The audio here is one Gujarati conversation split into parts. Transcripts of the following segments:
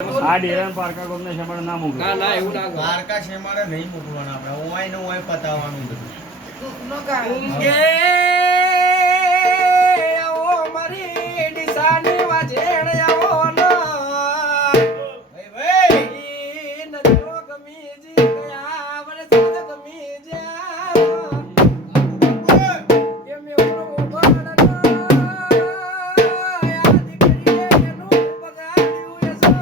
આ ડેરા પારકા ગોમને શેમાડે ના મોકલો. ના ના એવું ના પારકા શેમાડે નહીં મોકલવાના આપણે ઓય ને ઓય પતાવવાનું બધું. ઊંઘે આવો મારી ડીસાની વાજેણ આવો ના ભાઈ નજો ગમી જી ગયા વરસે ગમી જા કે મે ઓનો બળના યાદ કરીએ એનું બગાડ્યું એસો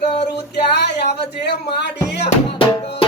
કરું ત્યાં આવજે માડી